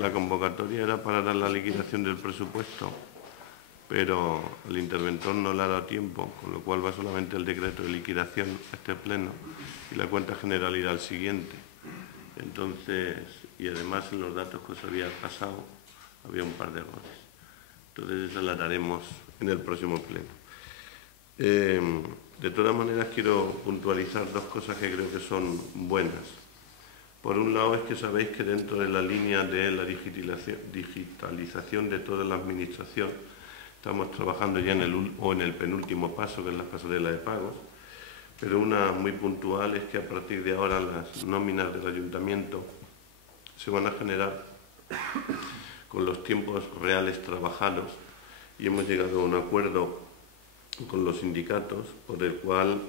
La convocatoria era para dar la liquidación del presupuesto, pero el interventor no le ha dado tiempo, con lo cual va solamente el decreto de liquidación a este pleno y la cuenta general irá al siguiente. Entonces, y además en los datos que os había pasado había un par de errores. Entonces esa la daremos en el próximo pleno. De todas maneras quiero puntualizar dos cosas que creo que son buenas. Por un lado es que sabéis que dentro de la línea de la digitalización de toda la administración estamos trabajando ya en el penúltimo paso, que es la pasarela de pagos, pero una muy puntual es que a partir de ahora las nóminas del ayuntamiento se van a generar con los tiempos reales trabajados y hemos llegado a un acuerdo con los sindicatos por el cual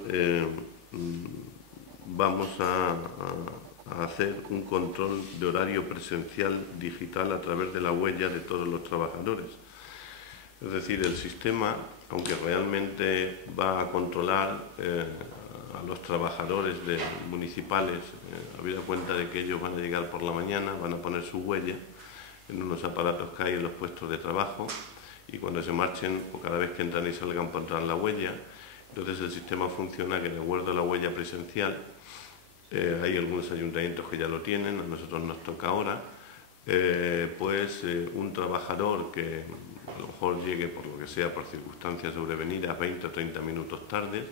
vamos a hacer un control de horario presencial digital a través de la huella de todos los trabajadores. Es decir, el sistema, aunque realmente va a controlar a los trabajadores municipales, habida cuenta de que ellos van a llegar por la mañana, van a poner su huella en unos aparatos que hay en los puestos de trabajo y cuando se marchen o cada vez que entran y salgan pondrán la huella. Entonces el sistema funciona que de acuerdo a la huella presencial, hay algunos ayuntamientos que ya lo tienen, a nosotros nos toca ahora, un trabajador que a lo mejor llegue por lo que sea, por circunstancias sobrevenidas, 20 o 30 minutos tarde,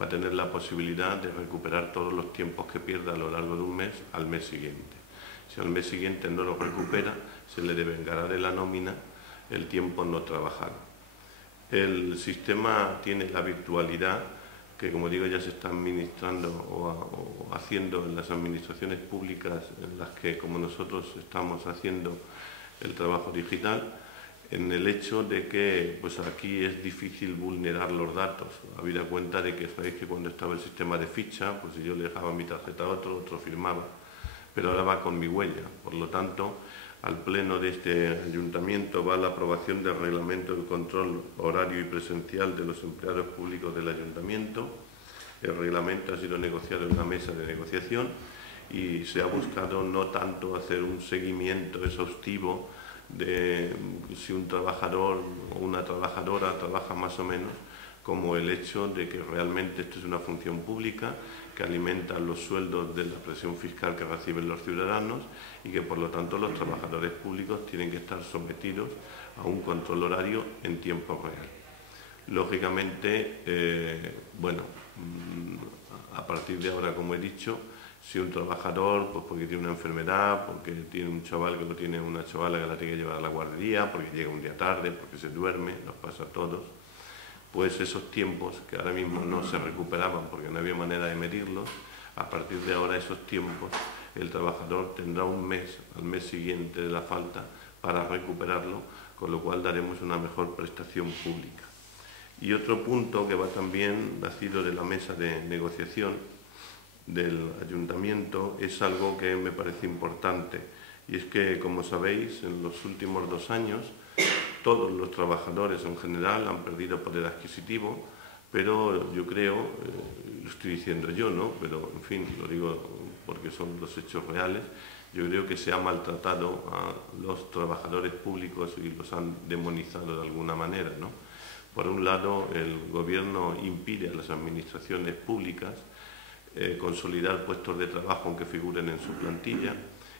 va a tener la posibilidad de recuperar todos los tiempos que pierda a lo largo de un mes al mes siguiente. Si al mes siguiente no lo recupera, se le devengará de la nómina el tiempo no trabajado. El sistema tiene la virtualidad que, como digo, ya se está administrando o haciendo en las administraciones públicas en las que, como nosotros, estamos haciendo el trabajo digital, en el hecho de que pues aquí es difícil vulnerar los datos, habida cuenta de que sabéis que cuando estaba el sistema de ficha, pues si yo le dejaba mi tarjeta a otro, otro firmaba, pero ahora va con mi huella. Por lo tanto, al pleno de este ayuntamiento va la aprobación del reglamento de control horario y presencial de los empleados públicos del ayuntamiento. El reglamento ha sido negociado en una mesa de negociación y se ha buscado no tanto hacer un seguimiento exhaustivo de si un trabajador o una trabajadora trabaja más o menos, como el hecho de que realmente esto es una función pública que alimenta los sueldos de la presión fiscal que reciben los ciudadanos y que por lo tanto los trabajadores públicos tienen que estar sometidos a un control horario en tiempo real. Lógicamente, a partir de ahora, como he dicho, si un trabajador, pues porque tiene una enfermedad, porque tiene un chaval que lo tiene una chavala que la tiene que llevar a la guardería, porque llega un día tarde, porque se duerme, nos pasa a todos, pues esos tiempos que ahora mismo no se recuperaban porque no había manera de medirlos, a partir de ahora esos tiempos el trabajador tendrá un mes, al mes siguiente de la falta, para recuperarlo, con lo cual daremos una mejor prestación pública. Y otro punto que va también nacido de la mesa de negociación del ayuntamiento es algo que me parece importante, y es que, como sabéis, en los últimos 2 años todos los trabajadores en general han perdido poder adquisitivo, pero yo creo, lo estoy diciendo yo, ¿no? Pero en fin, lo digo porque son los hechos reales, yo creo que se ha maltratado a los trabajadores públicos y los han demonizado de alguna manera, ¿no? Por un lado, el gobierno impide a las administraciones públicas consolidar puestos de trabajo aunque figuren en su plantilla,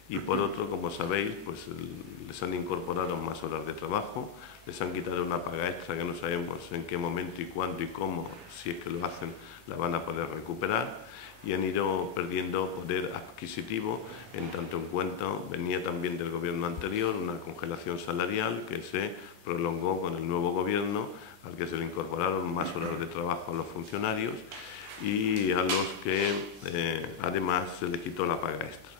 y por otro, como sabéis, pues les han incorporado más horas de trabajo, les han quitado una paga extra que no sabemos en qué momento y cuándo y cómo, si es que lo hacen, la van a poder recuperar, y han ido perdiendo poder adquisitivo, en tanto en cuanto venía también del gobierno anterior una congelación salarial que se prolongó con el nuevo gobierno, al que se le incorporaron más horas de trabajo a los funcionarios y a los que además se les quitó la paga extra.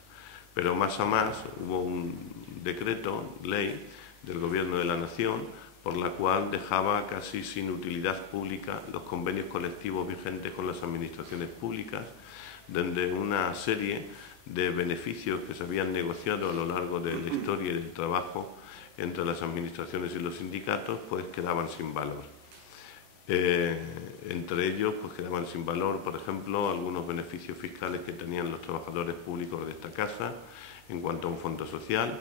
Pero más a más hubo un decreto, ley del Gobierno de la Nación, por la cual dejaba casi sin utilidad pública los convenios colectivos vigentes con las administraciones públicas, donde una serie de beneficios que se habían negociado a lo largo de la historia y del trabajo entre las administraciones y los sindicatos, pues quedaban sin valor. Entre ellos, pues quedaban sin valor, por ejemplo, algunos beneficios fiscales que tenían los trabajadores públicos de esta casa en cuanto a un fondo social,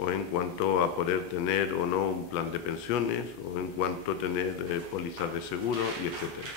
o en cuanto a poder tener o no un plan de pensiones, o en cuanto a tener pólizas de seguro, y etcétera.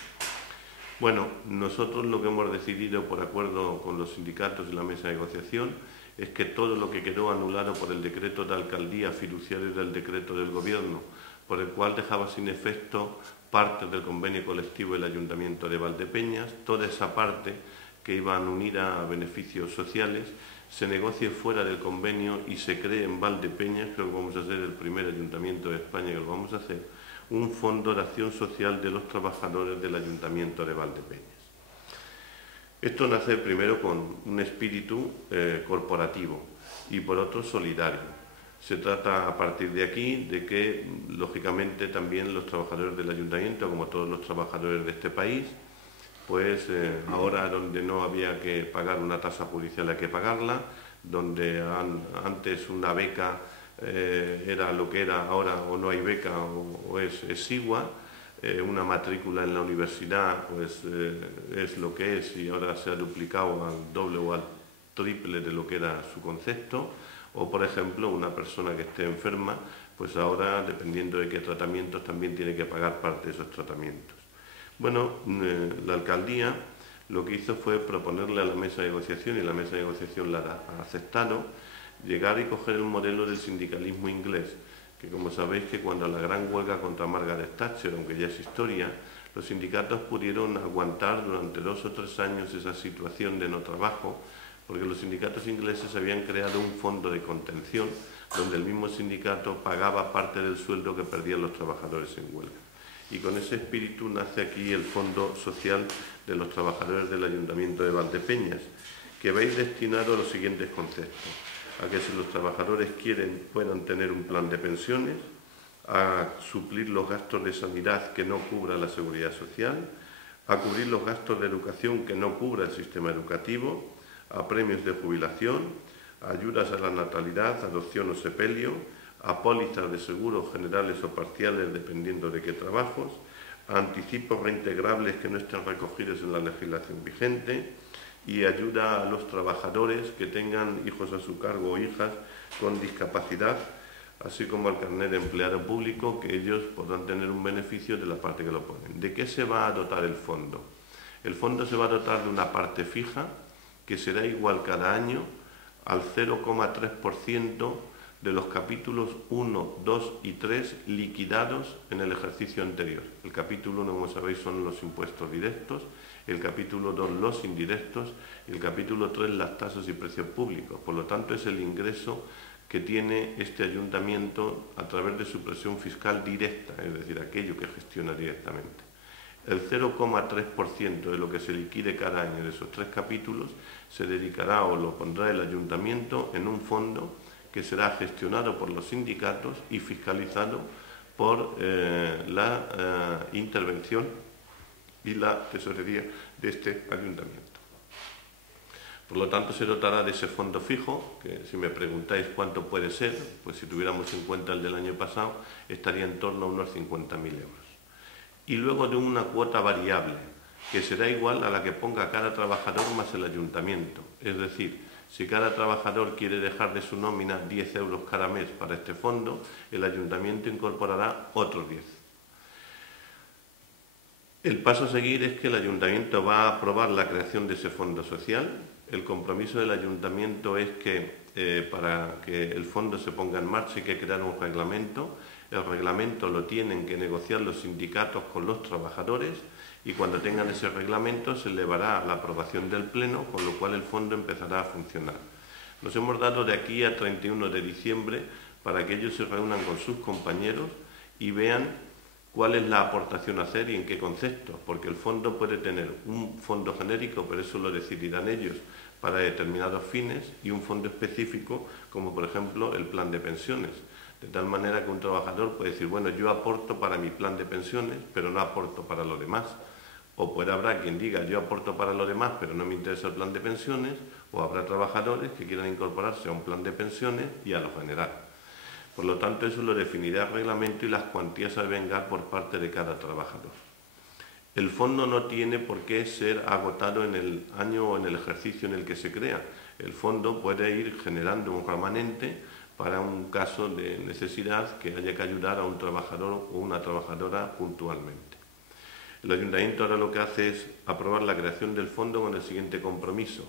Bueno, nosotros lo que hemos decidido por acuerdo con los sindicatos y la mesa de negociación es que todo lo que quedó anulado por el decreto de alcaldía fiduciario del decreto del Gobierno, por el cual dejaba sin efecto parte del convenio colectivo del Ayuntamiento de Valdepeñas, toda esa parte que iban unida a beneficios sociales, se negocie fuera del convenio y se cree en Valdepeñas, creo que vamos a ser el primer ayuntamiento de España que lo vamos a hacer, un fondo de acción social de los trabajadores del Ayuntamiento de Valdepeñas. Esto nace primero con un espíritu corporativo y por otro solidario. Se trata a partir de aquí de que, lógicamente, también los trabajadores del Ayuntamiento, como todos los trabajadores de este país, pues ahora donde no había que pagar una tasa judicial hay que pagarla, donde antes una beca era lo que era, ahora o no hay beca o es exigua, una matrícula en la universidad pues es lo que es y ahora se ha duplicado al doble o al triple de lo que era su concepto, o por ejemplo una persona que esté enferma, pues ahora dependiendo de qué tratamientos también tiene que pagar parte de esos tratamientos. Bueno, la alcaldía lo que hizo fue proponerle a la mesa de negociación, y la mesa de negociación la ha aceptado, llegar y coger el modelo del sindicalismo inglés, que como sabéis que cuando la gran huelga contra Margaret Thatcher, aunque ya es historia, los sindicatos pudieron aguantar durante 2 o 3 años esa situación de no trabajo, porque los sindicatos ingleses habían creado un fondo de contención donde el mismo sindicato pagaba parte del sueldo que perdían los trabajadores en huelga. Y con ese espíritu nace aquí el Fondo Social de los Trabajadores del Ayuntamiento de Valdepeñas, que va a ir destinado a los siguientes conceptos: a que si los trabajadores quieren puedan tener un plan de pensiones, a suplir los gastos de sanidad que no cubra la seguridad social, a cubrir los gastos de educación que no cubra el sistema educativo, a premios de jubilación, a ayudas a la natalidad, adopción o sepelio, a pólizas de seguros generales o parciales dependiendo de qué trabajos, a anticipos reintegrables que no estén recogidos en la legislación vigente y ayuda a los trabajadores que tengan hijos a su cargo o hijas con discapacidad, así como al carnet de empleado público, que ellos podrán tener un beneficio de la parte que lo ponen. ¿De qué se va a dotar el fondo? El fondo se va a dotar de una parte fija que será igual cada año al 0,3% de los capítulos 1, 2 y 3 liquidados en el ejercicio anterior. El capítulo 1, como sabéis, son los impuestos directos, el capítulo 2 los indirectos y el capítulo 3 las tasas y precios públicos. Por lo tanto, es el ingreso que tiene este ayuntamiento a través de su presión fiscal directa, es decir, aquello que gestiona directamente. El 0,3% de lo que se liquide cada año de esos 3 capítulos se dedicará o lo pondrá el ayuntamiento en un fondo que será gestionado por los sindicatos y fiscalizado por la intervención y la tesorería de este ayuntamiento. Por lo tanto, se dotará de ese fondo fijo, que si me preguntáis cuánto puede ser, pues si tuviéramos en cuenta el del año pasado, estaría en torno a unos 50.000 euros. Y luego de una cuota variable, que será igual a la que ponga cada trabajador más el ayuntamiento. Es decir, si cada trabajador quiere dejar de su nómina 10 euros cada mes para este fondo, el ayuntamiento incorporará otros 10. El paso a seguir es que el ayuntamiento va a aprobar la creación de ese fondo social. El compromiso del ayuntamiento es que para que el fondo se ponga en marcha hay que crear un reglamento. El reglamento lo tienen que negociar los sindicatos con los trabajadores y cuando tengan ese reglamento se elevará a la aprobación del Pleno, con lo cual el fondo empezará a funcionar. Nos hemos dado de aquí a 31 de diciembre para que ellos se reúnan con sus compañeros y vean cuál es la aportación a hacer y en qué concepto, porque el fondo puede tener un fondo genérico, pero eso lo decidirán ellos para determinados fines, y un fondo específico, como por ejemplo el plan de pensiones. De tal manera que un trabajador puede decir, bueno, yo aporto para mi plan de pensiones, pero no aporto para lo demás. O habrá quien diga, yo aporto para lo demás, pero no me interesa el plan de pensiones, o habrá trabajadores que quieran incorporarse a un plan de pensiones y a lo general. Por lo tanto, eso lo definirá el reglamento y las cuantías a vengar por parte de cada trabajador. El fondo no tiene por qué ser agotado en el año o en el ejercicio en el que se crea. El fondo puede ir generando un remanente para un caso de necesidad que haya que ayudar a un trabajador o una trabajadora puntualmente. El Ayuntamiento ahora lo que hace es aprobar la creación del fondo con el siguiente compromiso.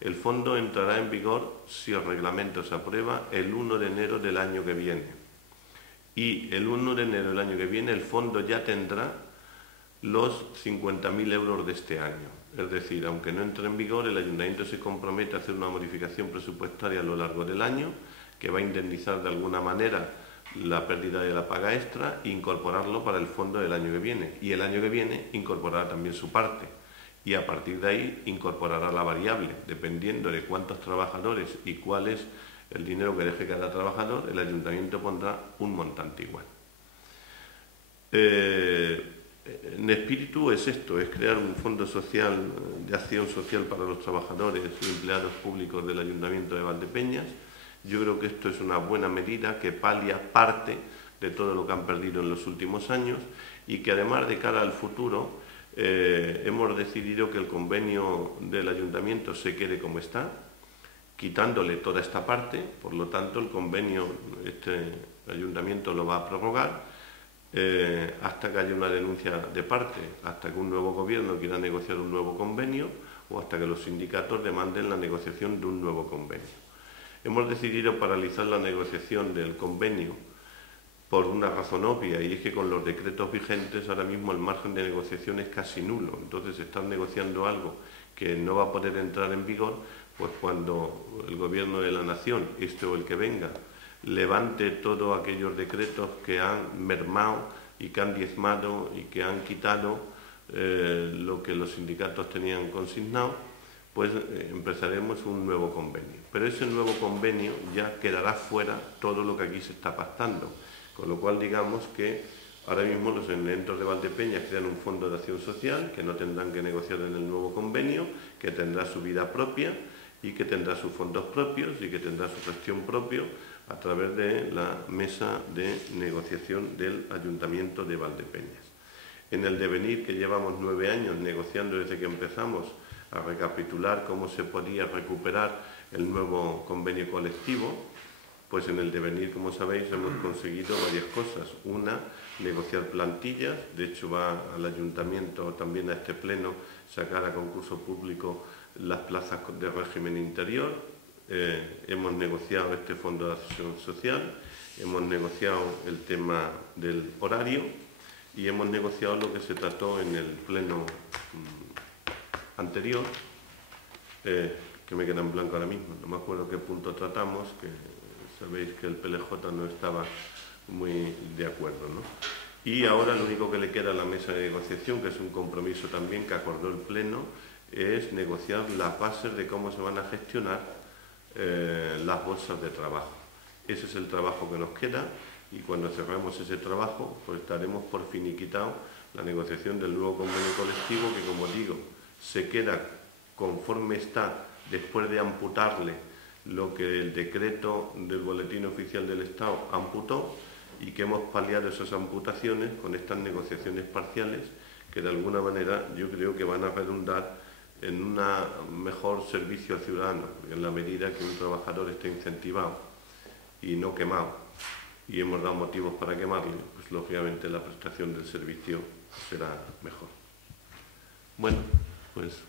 El fondo entrará en vigor, si el reglamento se aprueba, el 1 de enero del año que viene. Y el 1 de enero del año que viene el fondo ya tendrá los 50.000 euros de este año. Es decir, aunque no entre en vigor, el Ayuntamiento se compromete a hacer una modificación presupuestaria a lo largo del año que va a indemnizar de alguna manera la pérdida de la paga extra e incorporarlo para el fondo del año que viene. Y el año que viene incorporará también su parte. Y a partir de ahí incorporará la variable. Dependiendo de cuántos trabajadores y cuál es el dinero que deje cada trabajador, el Ayuntamiento pondrá un montante igual. En espíritu es esto, es crear un fondo social de acción social para los trabajadores y empleados públicos del Ayuntamiento de Valdepeñas. Yo creo que esto es una buena medida que palia parte de todo lo que han perdido en los últimos años y que además de cara al futuro hemos decidido que el convenio del Ayuntamiento se quede como está, quitándole toda esta parte. Por lo tanto, el convenio este Ayuntamiento lo va a prorrogar hasta que haya una denuncia de parte, hasta que un nuevo gobierno quiera negociar un nuevo convenio o hasta que los sindicatos demanden la negociación de un nuevo convenio. Hemos decidido paralizar la negociación del convenio por una razón obvia, y es que con los decretos vigentes ahora mismo el margen de negociación es casi nulo. Entonces, están negociando algo que no va a poder entrar en vigor, pues cuando el Gobierno de la Nación, este o el que venga, levante todos aquellos decretos que han mermado y que han diezmado y que han quitado lo que los sindicatos tenían consignado, pues empezaremos un nuevo convenio. Pero ese nuevo convenio ya quedará fuera todo lo que aquí se está pactando. Con lo cual, digamos que ahora mismo los Ayuntamientos de Valdepeñas crean un fondo de acción social que no tendrán que negociar en el nuevo convenio, que tendrá su vida propia y que tendrá sus fondos propios y que tendrá su gestión propia a través de la mesa de negociación del Ayuntamiento de Valdepeñas. En el devenir que llevamos 9 años negociando desde que empezamos a recapitular cómo se podía recuperar el nuevo convenio colectivo, pues en el devenir, como sabéis, hemos conseguido varias cosas. Una, negociar plantillas. De hecho, va al Ayuntamiento, también a este pleno, sacar a concurso público las plazas de régimen interior. Hemos negociado este fondo de acción social, hemos negociado el tema del horario y hemos negociado lo que se trató en el pleno anterior, que me queda en blanco ahora mismo, no me acuerdo qué punto tratamos, que sabéis que el PLJ no estaba muy de acuerdo, ¿no? Y ahora lo único que le queda a la mesa de negociación, que es un compromiso también que acordó el Pleno, es negociar las bases de cómo se van a gestionar las bolsas de trabajo. Ese es el trabajo que nos queda, y cuando cerremos ese trabajo, pues estaremos por finiquitado la negociación del nuevo convenio colectivo, que, como digo, se queda conforme está después de amputarle lo que el decreto del Boletín Oficial del Estado amputó, y que hemos paliado esas amputaciones con estas negociaciones parciales que de alguna manera yo creo que van a redundar en un mejor servicio al ciudadano, en la medida que un trabajador esté incentivado y no quemado, y hemos dado motivos para quemarle, pues lógicamente la prestación del servicio será mejor. Bueno, pues